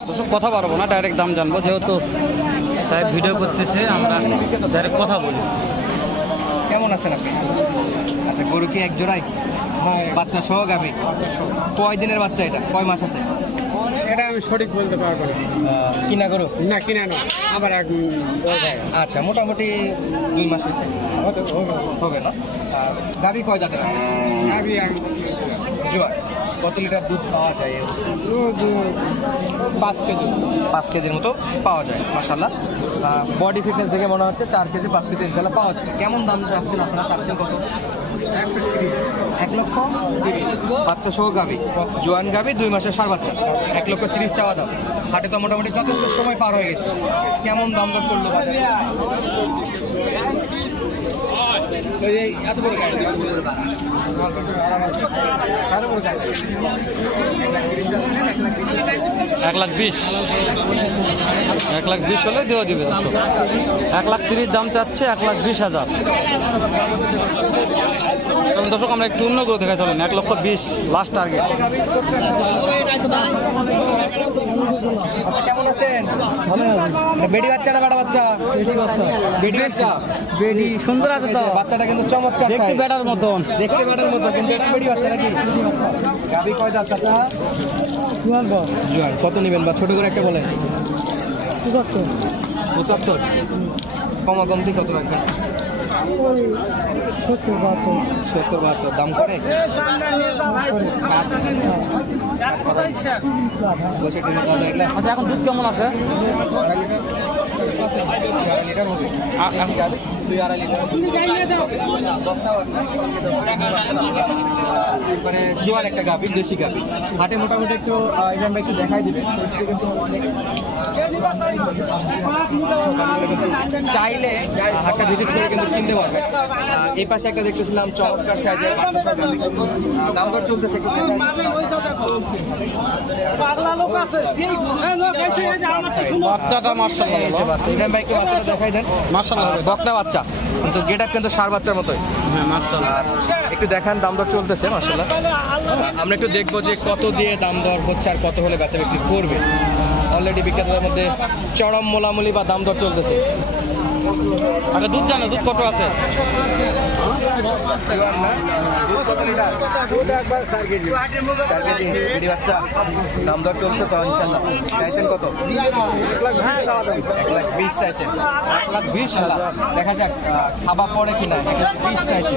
দর্শক কথা পারব না ডাইরেক্ট দাম জানব যেহেতু সাহেব ভিডিও করতেছে আমরা ডাইরেক্ট কথা বলি। কেমন আছেন আপনি? আচ্ছা গরু কি এক জোড়াই? বাচ্চা সহ গাভী? কয় দিনের বাচ্চা এটা? কয় মাস আছে? এটা আমি সঠিক বলতে পারব না। কিনা গরু? না কিনা না। আবার এক আচ্ছা মোটামুটি দুই মাস হয়েছে। হবে না? আর গাভী কয় জাতের এক- জোয়ার কত লিটার দুধ পাওয়া যায় পাঁচ কেজি। পাঁচ কেজির মতো পাওয়া যায় মাসাল্লাহ বডি ফিটনেস দেখে মনে হচ্ছে চার কেজি, পাঁচ কেজি ইনশাল্লাহ পাওয়া যায় কেমন দাম চাচ্ছেন আপনারা? চাচ্ছেন কত? এক লক্ষ বাচ্চা সহ গাবি জোয়ান গাবি দুই মাসের সার বাচ্চা। এক লক্ষ তিরিশ চাওয়া দাম। হাটে তো মোটামুটি যথেষ্ট সময় পার হয়ে গেছে। কেমন দাম ওই এই এক লাখ বিশ। এক লাখ বিশ হলে দেওয়া দিবে। এক লাখ তিরিশ দাম চাচ্ছে, এক লাখ বিশ হাজার। দর্শক আমরা একটু অন্য করে দেখা চলেন এক লক্ষ বিশ লাস্ট টার্গেট আচ্ছা কেমন আছেন? বেডি বাচ্চা না বেটা বাচ্চা? বেডি বাচ্চা। বেডি সুন্দর আছে তো। বাচ্চাটা কিন্তু চমৎকার দেখতে বেটার মতন। দেখতে বেটার মতো কিন্তু এটা বেডি বাচ্চা নাকি? গাবি কয় দাঁত চাচা? জোয়ান কত নেবেন বা ছোট করে একটা বলেন? পঁচাত্তর? কমা কমতি কত রাখবেন? সত্তর বাহাত্তর। দাম করে? আচ্ছা এখন দুধ কেমন আছে? লিটার? হবে। যাবে? দুই আড়াই এবারে জোয়ান একটা গাভি দেশি গাভি। হাটে মোটামুটি একটু আহ, ইমরান ভাই একটু দেখাই দিবেন পরিস্থিতি কিন্তু অনেক চাইলে হাটটা ভিজিট করে কিন্তু কিনতে পারবে। এই পাশে একটা দেখতেছিলাম চমৎকার সাইজের দাম দর চলতেছে একটু বাচ্চাটা মার্শাল্লাহ এই যে বাচ্চা, বাচ্চাটা দেখাই দেন। মার্শাল্লাহ বকনা বাচ্চা। কিন্তু গেট আপ কিন্তু সার বাচ্চার মতোই। হ্যাঁ একটু দেখান দাম দর চলতেছে মাসাল্লাহ আমরা একটু দেখব যে কত দিয়ে দাম দর হচ্ছে আর কত হলে বেচা বিক্রি করবে। অলরেডি বিক্রেতাদের মধ্যে চরম মোলামুলি বা দাম দর চলতেছে। আচ্ছা দুধ জানো দুধ কত আছে? দাম দর চলছে তো ইনশাল্লাহ চাইছেন কত এক লাখ বিশ চাইছেন এক লাখ বিশ হাজার দেখা যাক খাওয়া পড়ে কিনা এক লাখ বিশ চাইছে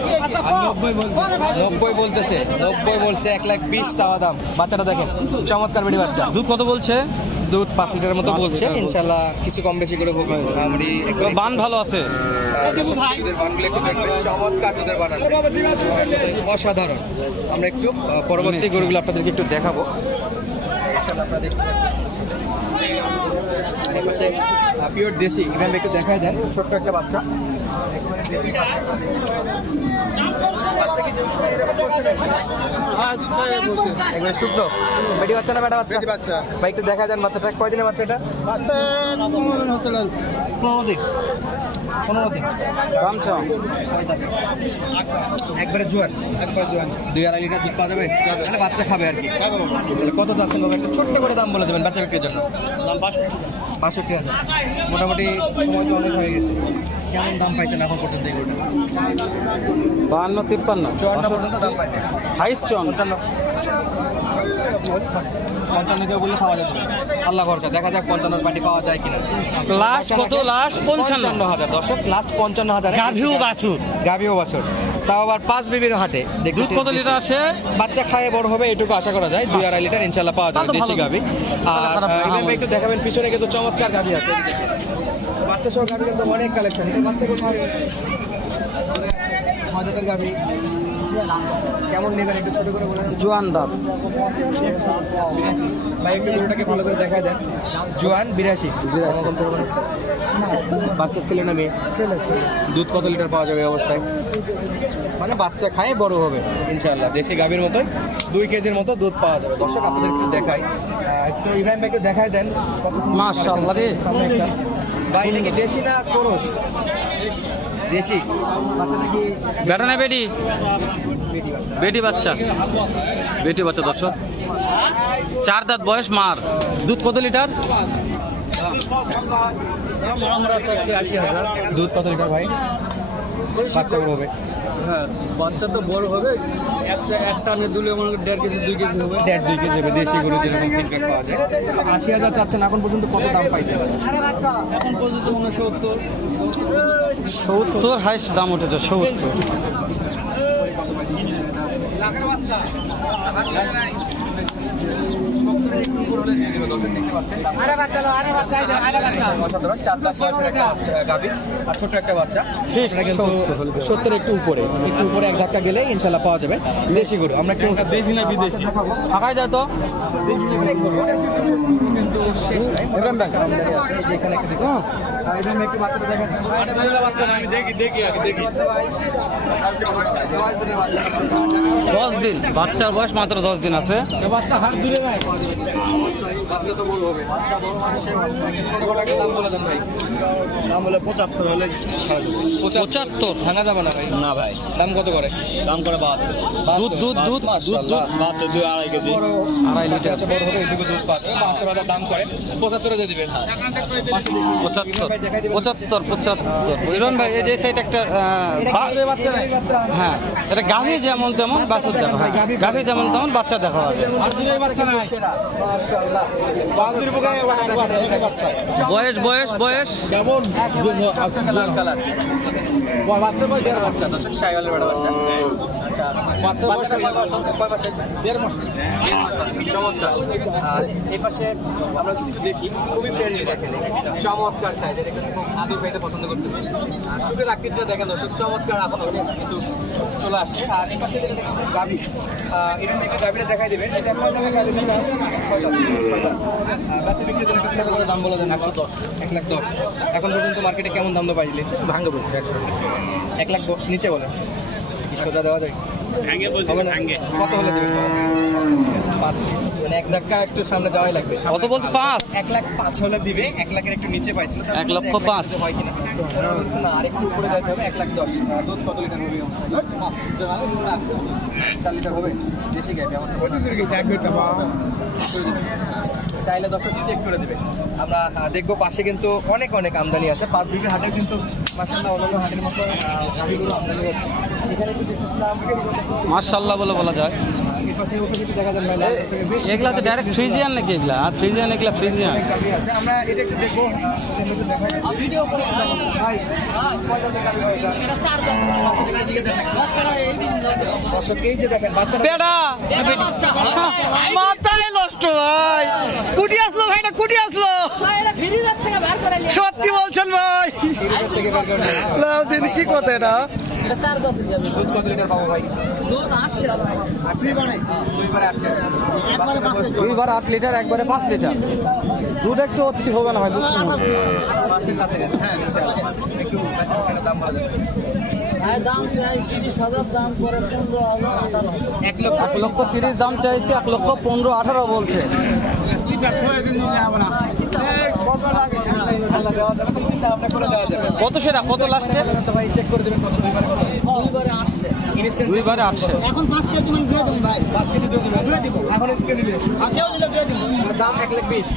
নব্বই বলতেছে নব্বই বলছে এক লাখ বিশ চাওয়া দাম। বাচ্চাটা দেখেন চমৎকার বেড়ি বাচ্চা। দুধ কত বলছে? দুধ পাঁচ লিটারের মতো বলছে। ইনশাল্লাহ কিছু কম বেশি করে হবে। আমি একদম বান ভালো আছে। দুধের বানগুলো একটু দেখবেন চমৎকার দুধের বান আছে। অসাধারণ। আমরা একটু পরবর্তী গরুগুলো আপনাদেরকে একটু দেখাবো। পিওর দেশি। এখানে একটু দেখাই দেন। ছোট্ট একটা বাচ্চা। বাচ্চা কি? শুকনো? বেটি বাচ্চা না বেটা বাচ্চা? বাচ্চা। ভাই একটু দেখা যান বাচ্চাটা। কয়দিনের বাচ্চা এটা? পনেরো দিন। পনেরো দিন। দাম চাও? একবারে জোয়ান। একবার জোয়ান। দুই আড়াই লিটার দুধ পাওয়া যাবে? মানে বাচ্চা খাবে আর কি। কত যাচ্ছেন বাবা? একটু ছোট্ট করে দাম বলে দেবেন বাচ্চা বিক্রির জন্য। বাষট্টি হাজার। মোটামুটি সময় তো অনেক হয়ে গেছে। কেমন দাম পাইছেন এখন পর্যন্ত এই গরুটা? বাহান্ন তিপ্পান্ন। চুয়ান্ন পর্যন্ত দাম পাইছেন। হাইট চন পঞ্চান্ন। পঞ্চান্ন কেউ বললে খাওয়া যাবে আল্লাহ ভরসা দেখা যাক পঞ্চান্ন পার্টি পাওয়া যায় কিনা। লাস্ট কত? লাস্ট পঞ্চান্ন পঞ্চান্ন। হাজার। দর্শক লাস্ট পঞ্চান্ন হাজার গাভীও বাছুর। গাভিও বছর। তাও আবার পাঁচ বিবির হাটে। দুধ কত লিটার আসে? বাচ্চা খায় বড় হবে এটুকু আশা করা যায়। দুই আড়াই লিটার ইনশাল্লাহ পাওয়া তো দেশি। গাভি আর আমার। একটু দেখাবেন পিছনে কিন্তু চমৎকার গাভি আছে। বাচ্চা সহ গাভি কিন্তু অনেক কালেকশন বাচ্চা কোথায়? হাজার গাভি কেমন নেবেন একটু ছোট করে বলেন? জোয়ান দাঁত। বিরাশি ভাই একটু গরুটাকে ভালো করে দেখায় দেন। জোয়ান বিরাশি। বাচ্চা ছেলে না মেয়ে? দুধ কত লিটার পাওয়া যাবে অবস্থায়? মানে বাচ্চা খায় বড় হবে ইনশাআল্লাহ। দেশি গাভীর মতোই দুই কেজির মতো দুধ পাওয়া যাবে। দর্শক আপনাদের একটু দেখাই। একটু ইব্রাহিম ভাই একটু দেখাই দেন। মাশাআল্লাহ রে। ভাই এটা কি দেশি না কোরস দেশি। বেটা না বেটি? বেটি বাচ্চা। বেটি বাচ্চা দর্শক। চার দাঁত বয়স মার। দুধ কত লিটার? আমরা চাচ্ছি আশি হাজার দুধ কত লিটার ভাই? বাচ্চা বড় হবে। হ্যাঁ বাচ্চা তো বড় হবে। একশো এক টানে দুলে মনে দেড় কেজি দুই কেজি হবে। দেড় দুই কেজি হবে। দেশি গরু যেরকম ফিডব্যাক পাওয়া যায়। আশি হাজার চাচ্ছেন এখন পর্যন্ত কত দাম পাইছেন? এখন পর্যন্ত উনসত্তর। সত্তর হাইস্ট দাম উঠেছে সত্তর অসাধারণ চার দশ মাসের একটা বাচ্চা, গাভী আর ছোট্ট একটা বাচ্চা। ঠিক, কিন্তু সত্তর একটু উপরে। একটু উপরে এক ধাক্কা গেলে ইনশাল্লাহ পাওয়া যাবে। দেশি গরু আমরা একটু দেশি না বিদেশি? ফাঁকায় যায় তো। কিন্তু শেষ নাই এখানে একটা দেখুন। একটু বাচ্চাটা দেখেন। আমি দেখি দেখি দেখি দশ দিন বাচ্চার বয়স মাত্র দশ দিন আছে। বাচ্চা তো বড় হবে। বাচ্চা বড় বাচ্চা। ছোট একটা দাম বলে দেন ভাই। দাম হলে পঁচাত্তর হলে পঁচাত্তর? ভাঙা যাবে না ভাই। না ভাই। দাম কত করে? দাম করে বাহাত্তর। দুধ দুধ দুধ। বাহাত্তর দুই আড়াই কেজি। বড় আড়াই লিটার। বাচ্চা বড় হবে এটুকু দুধ পাচ্ছে। বাহাত্তর হাজার দাম করে। পঁচাত্তরে দিবেন। পঁচাত্তর ভাই দেখাই দিবেন। পঁচাত্তর পঁচাত্তর। ইরন ভাই এই যে সাইড একটা আহ, বাচ্চা হ্যাঁ। এটা গাভী যেমন তেমন বাছুর দেখো হ্যাঁ। গাভী যেমন তেমন বাচ্চা দেখা হবে। বাচ্চা নাই। বয়স বয়স বয়স কেমন লাল কালার বাচ্চা বয়স দেড় বাচ্চা দর্শক সাইওয়ালের বড় বাচ্চা। আচ্ছা বাচ্চা বয়স কয় মাসে দেড় মাস বাচ্চা। চমৎকার। আর এই পাশে আমরা কিছু দেখি। খুবই ফ্রেন্ডলি দেখেন চমৎকার সাইজ এটা কিন্তু খুব আদর পেতে পছন্দ করতেছে। আর চোখের আকৃতিটা দেখেন দর্শক চমৎকার কিন্তু চলে আসছে। আর এই পাশে যেটা দেখতেছেন গাভি। এটা একটু গাভিটা দেখাই দেবেন। এটা কয় হচ্ছে দাম বাচ্চা বিক্রি করে বলে দেন একশো দশ এক লাখ দশ। এখন পর্যন্ত মার্কেটে কেমন দাম পাইলে? ভাঙ্গে বলছে একশো। এক লাখ নিচে বলে। কি সোজা দেওয়া যায়? হবে না? কত হলে দেবেন পাঁচ। মানে এক একটু সামনে যাওয়াই লাগবে। কত বলছে? পাঁচ? এক লাখ পাঁচ হলে দিবে এক লাখের একটু নিচে পাইছিল এক লক্ষ পাঁচ। হয় কিনা? ওরা বলছে না আরেকটু উপরে যাইতে হবে এক লাখ দশ। দুধ কত লিটার হবে? চার লিটার হবে। বেশি গাইবে আমার তো। চাইলে দর্শক চেক করে দেবে। আমরা দেখব পাশে কিন্তু অনেক অনেক আমদানি আছে। পাঁচ বিঘের হাটে কিন্তু মার্শাল্লাহ বলে বলা যায়। এগুলা তো ডাইরেক্ট ফ্রিজিয়ান নাকি এগুলা? আর ফ্রিজিয়ান এগুলা ফ্রিজিয়ান আমরা এটা একটু দেখব। মাথায় নষ্ট ভাই। কুটি আসলো ভাই না কুটি আসলো। সত্যি বলছেন ভাই। কি কথা এটা? দুইবারে? আট লিটার একবারে পাঁচ লিটার। দুধ একটু অতি হবে না এক লক্ষ এক লক্ষ তিরিশ। দাম চাইছে এক লক্ষ পনেরো আঠারো বলছে। কত সেরা? কত লাস্টে তো ভাই চেক করে দেবেন কত দুইবারে কত। ইনস্ট্যান্ট দুইবারে আটশো এখন পাঁচ কেজি মানে দিয়ে দেবো ভাই। পাঁচ কেজি দিয়ে দিয়ে দিব। এখন একটু কেটে আর কেউ দিলে দিয়ে দিব। দাম এক লাখ বিশ।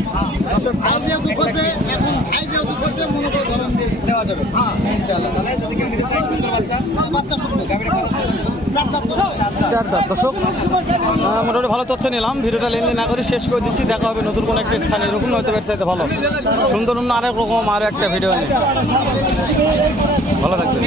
ভাই যেহেতু করছে এখন ভাই যেহেতু করছে মনে করে ধরেন দেওয়া যাবে। ইনশাআল্লাহ। তাহলে যদি কেউ নিতে চায় বাচ্চা। হ্যাঁ, বাচ্চা শুনবে চার চার করে। সাত দাঁত। দর্শক মোটামুটি ভালো তথ্য নিলাম। ভিডিওটা লেনদেন না করে শেষ করে দিচ্ছি। দেখা হবে নতুন কোনো একটা স্থানে। এরকম হয়তো ব্যবসায়তে ভালো। সুন্দর অন্য আরেক রকম আরও একটা ভিডিও নিয়ে। ভালো থাকবে